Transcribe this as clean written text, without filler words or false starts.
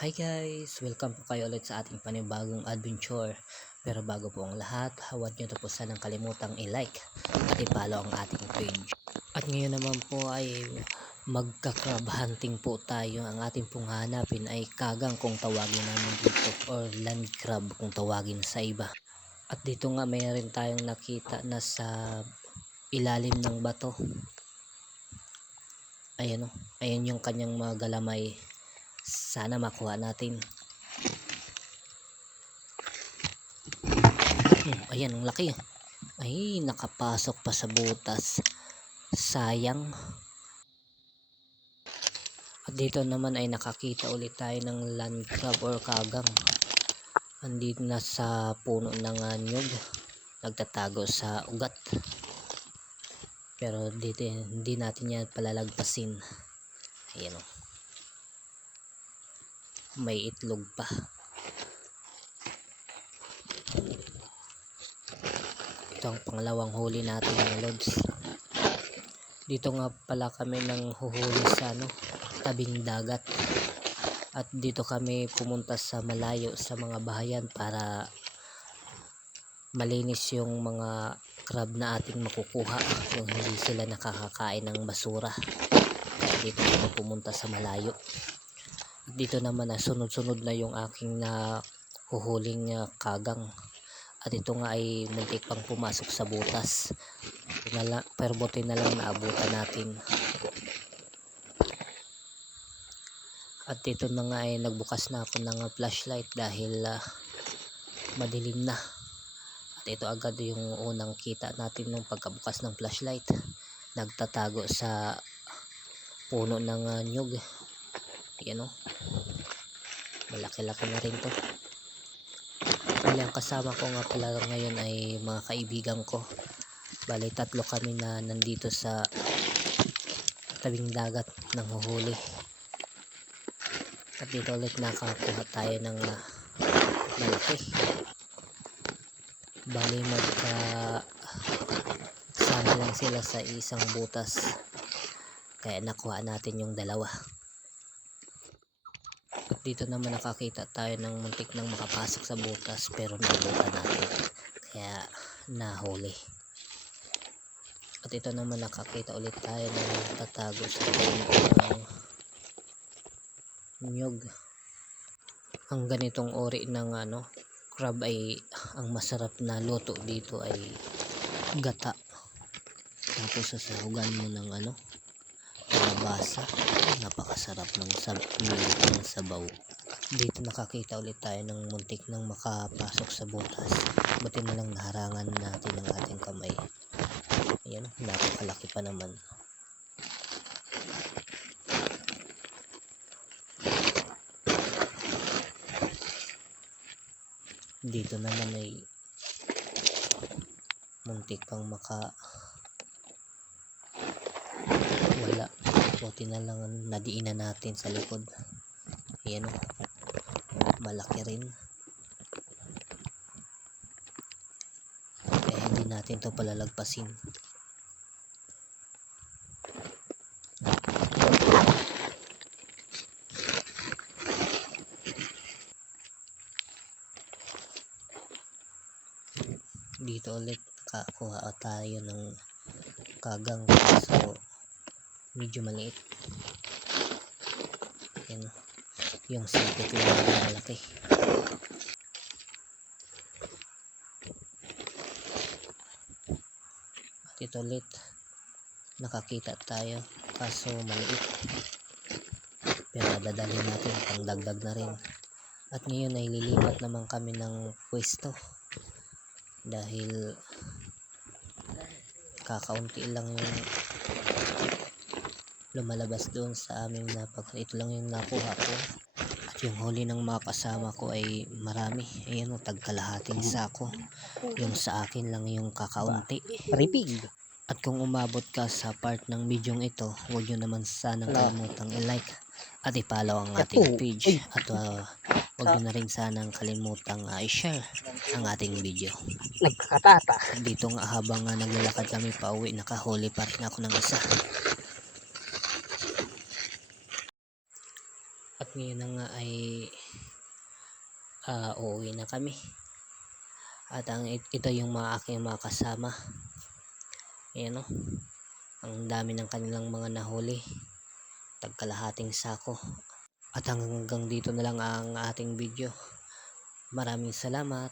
Hi guys! Welcome po kayo ulit sa ating panibagong adventure. Pero bago po ang lahat, huwag nyo po sanang kalimutang i-like at i-follow ang ating page. At ngayon naman po ay magka-crab hunting po tayo. Ang ating pong hanapin ay kagang kung tawagin namin dito, or land crab kung tawagin sa iba. At dito nga mayroon tayong nakita na sa ilalim ng bato. Ayan o, ayan yung kanyang mga galamay. Sana makuha natin. Ayan, ang laki. Ay, nakapasok pa sa butas. Sayang. At dito naman ay nakakita ulit tayo ng land crab or kagang. Andito na sa puno ng nyug. Nagtatago sa ugat. Pero dito, hindi natin yan palalagpasin. Ayan o. May itlog pa. Ito ang pangalawang huli natin mga lods. Dito nga pala kami nang huhuli sa tabing dagat. At dito kami pumunta sa malayo sa mga bahayan para malinis yung mga crab na ating makukuha, yung hindi sila nakakakain ng basura. Kaya dito kami pumunta sa malayo. At dito naman sunod-sunod na yung aking huhuling kagang. At ito nga ay muntik pang pumasok sa butas. Pero buti na lang naabutan natin. At dito na nga ay nagbukas na ako ng flashlight dahil madilim na. At ito agad yung unang kita natin nung pagkabukas ng flashlight. Nagtatago sa puno ng nyug. Yan o. Malaki-laki na rin to. Bali, ang kasama ko nga pala ngayon ay mga kaibigan ko. Bali, 3 kami na nandito sa tabing dagat ng huhuli. At dito ulit nakakuha tayo ng malaki. Bali, sama lang sila sa isang butas. Kaya nakuha natin yung dalawa. At dito naman nakakita tayo ng muntik nang makapasok sa butas pero nabutan natin. Kaya nahuli. At ito naman nakakita ulit tayo ng tatago sa puno ng nyug. Ang ganitong uri ng crab ay ang masarap na luto dito ay gata. Tapos sasahugan mo ng kalabasa. Napakasarap ng sabaw. Dito nakakita ulit tayo ng muntik nang makapasok sa butas. Buti na lang naharangan natin ang ating kamay. Ayan, napakalaki pa naman. Dito naman ay muntik pang wala. Buti na lang nadiinan natin sa likod. Ayan o, malaki rin. Kaya hindi natin ito palalagpasin. Dito ulit nakakuha tayo ng kagang kaso medyo maliit. Yan, yung sipit lang malaki. At ito ulit nakakita tayo kaso maliit, pero dadalhin natin pang dagdag na rin. At ngayon ay lilipat naman kami ng pwesto dahil kakaunti lang yung lumalabas doon sa aming ito lang yung nakuha ko. At yung huli ng mga kasama ko ay marami. Ayan o, tagkalahating sako. Yung sa akin lang yung kakaunti. Ripig! At kung umabot ka sa part ng video ito, huwag nyo naman sanang kalimutang i-like at i-follow ang ating page. At huwag nyo na rin sanang kalimutang i-share ang ating video. Nagkakatata. Dito nga habang naglalakad kami pa uwi, nakahuli pa rin ako ng isa. At at ngayon na nga ay uuwi na kami. At ito yung aking mga kasama. Ayan o. Ang dami ng kanilang mga nahuli. Tagkalahating sako. At hanggang dito na lang ang ating video. Maraming salamat.